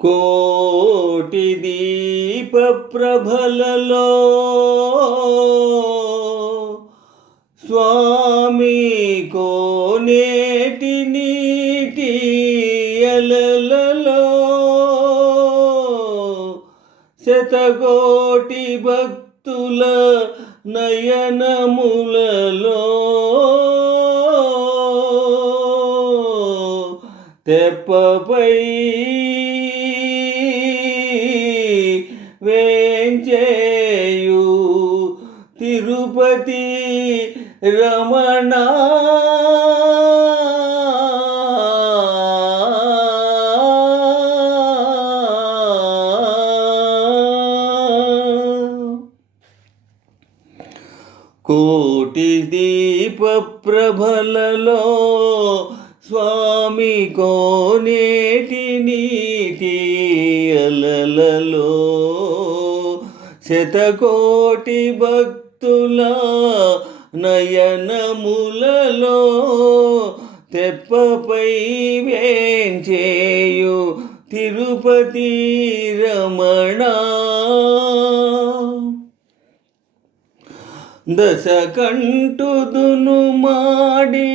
కోటి దీప ప్రభలలో స్వామి కోనేటి నీటి అలలలో శతకోటి భక్తుల నయనములలో తెప్పపై వేంచేయు తిరుపతి రమణ కోటి దీప ప్రభలలో స్వామి కోనేటి నీటి అలలలో శతకోటి భక్తుల నయనములలో తెప్పపై వేంచేయు తిరుపతి రమణ దశకంఠుదును మాడి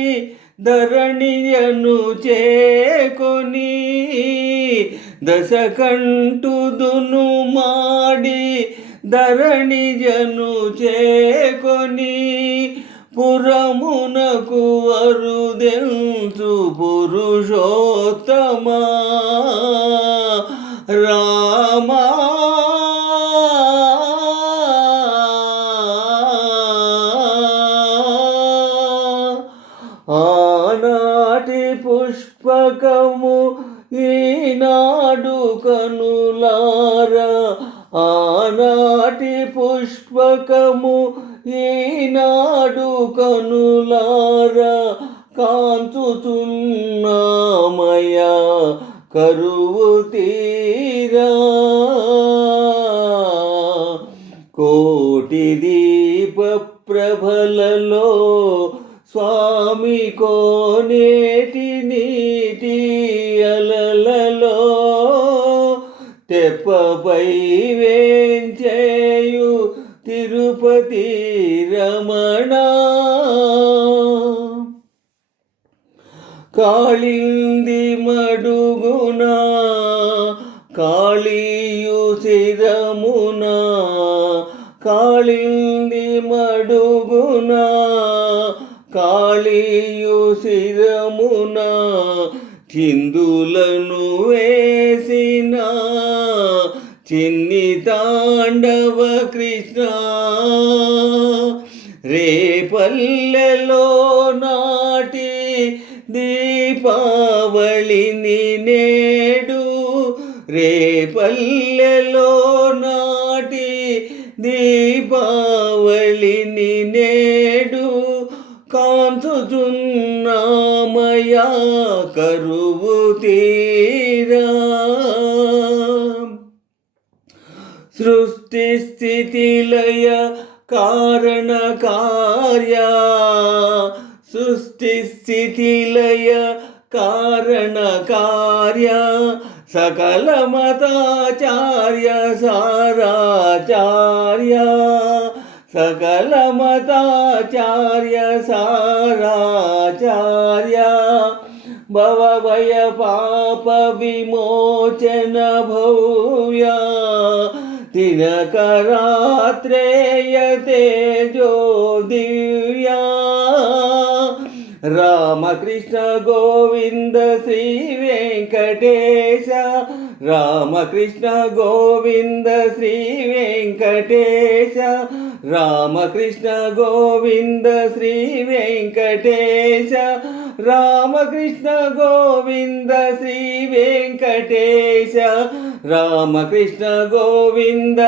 ధరణియను చేకొని దశకంఠుదును మాడి ధరణిజను చేకొని పురమునకు అరుదెంచు పురుషోత్తమా రామా ఆనాటి పుష్పకము ఈనాడు కనులారా ఆనాటి పుష్పకము ఈనాడు కనులారా కాంచుచున్నామయా కరువు తీరా కోటి దీప ప్రభలలో స్వామి కోనేటి నీటి అలలలో తెప్పపై వేంచేయు తిరుపతి రమణ కాళింది మడుగున కాళీయు శిరమున కాళింది మడుగున కాళీయు శిరమున చిందులను వేసిన చిన్ని తాండవ కృష్ణ రేపల్లెలో నాటి దీపావళిని నేడు రేపల్లెలో నాటి దీపావళిని నేడు కాంచుచున్నామయా కరువు తీరా సృష్టి స్థితి లయ కారణ కార్య సృష్టి స్థితి లయ కారణ కార్య సకల మతాచార్య సారాచార్య సకల మతాచార్య సారాచార్య భవభయ పాప విమోచన భవ్య తినకరాత్రేయ తేజో దివ్యా రామకృష్ణ గోవింద శ్రీ వెంకటేశ రామకృష్ణ గోవింద శ్రీ వెంకటేశ రామకృష్ణ గోవింద శ్రీ వెంకటేశ రామకృష్ణ గోవింద శ్రీ వెంకటేశ రామకృష్ణ గోవింద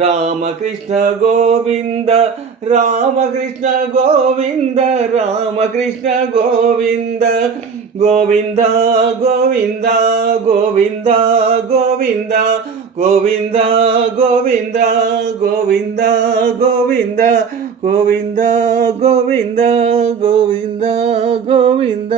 రామకృష్ణ గోవింద రామకృష్ణ గోవింద రామకృష్ణ గోవింద గోవింద గోవింద గోవింద గోవింద గోవింద గోవింద గోవింద గోవింద గోవింద గోవింద గోవింద గోవింద